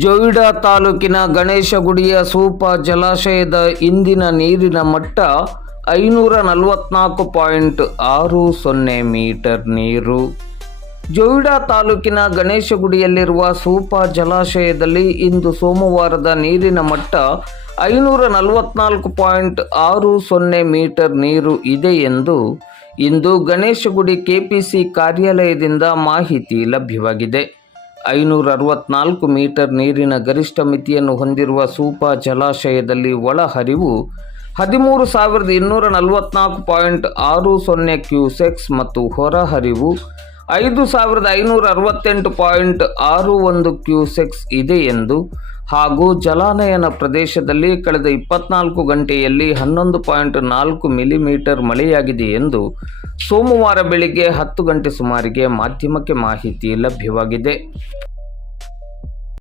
ಜೊಯಿಡಾ ತಾಲೂಕಿನ ಗಣೇಶಗುಡಿಯ ಸೂಪ ಜಲಾಶಯದ ಇಂದಿನ ನೀರಿನ ಮಟ್ಟ 544.60 ಮೀಟರ್ ನೀರು. ಜೊಯಿಡಾ ತಾಲೂಕಿನ ಗಣೇಶಗುಡಿಯಲ್ಲಿರುವ ಸೂಪ ಜಲಾಶಯದಲ್ಲಿ ಇಂದು ಸೋಮವಾರದ ನೀರಿನ ಮಟ್ಟ 544.60 ಮೀಟರ್ ನೀರು ಇದೆ ಎಂದು ಇಂದು ಗಣೇಶಗುಡಿ ಕೆಪಿಸಿ ಕಾರ್ಯಾಲಯದಿಂದ ಮಾಹಿತಿ ಲಭ್ಯವಾಗಿದೆ. 564 ಮೀಟರ್ ನೀರಿನ ಗರಿಷ್ಠ ಮಿತಿಯನ್ನು ಹೊಂದಿರುವ ಸೂಪ ಜಲಾಶಯದಲ್ಲಿ ಒಳಹರಿವು 13,244.60 ಕ್ಯೂಸೆಕ್ಸ್ ಮತ್ತು ಹೊರಹರಿವು 5,568.61 ಕ್ಯೂಸೆಕ್ಸ್ ಇದೆ ಎಂದು ಹಾಗೂ ಜಲಾನಯನ ಪ್ರದೇಶದಲ್ಲಿ ಕಳೆದ 24 ಗಂಟೆಯಲ್ಲಿ 11.4 ಮಿಲಿಮೀಟರ್ ಮಳೆಯಾಗಿದೆ ಎಂದು ಸೋಮವಾರ ಬೆಳಿಗ್ಗೆ 10 ಗಂಟೆ ಸುಮಾರಿಗೆ ಮಾಧ್ಯಮಕ್ಕೆ ಮಾಹಿತಿ ಲಭ್ಯವಾಗಿದೆ.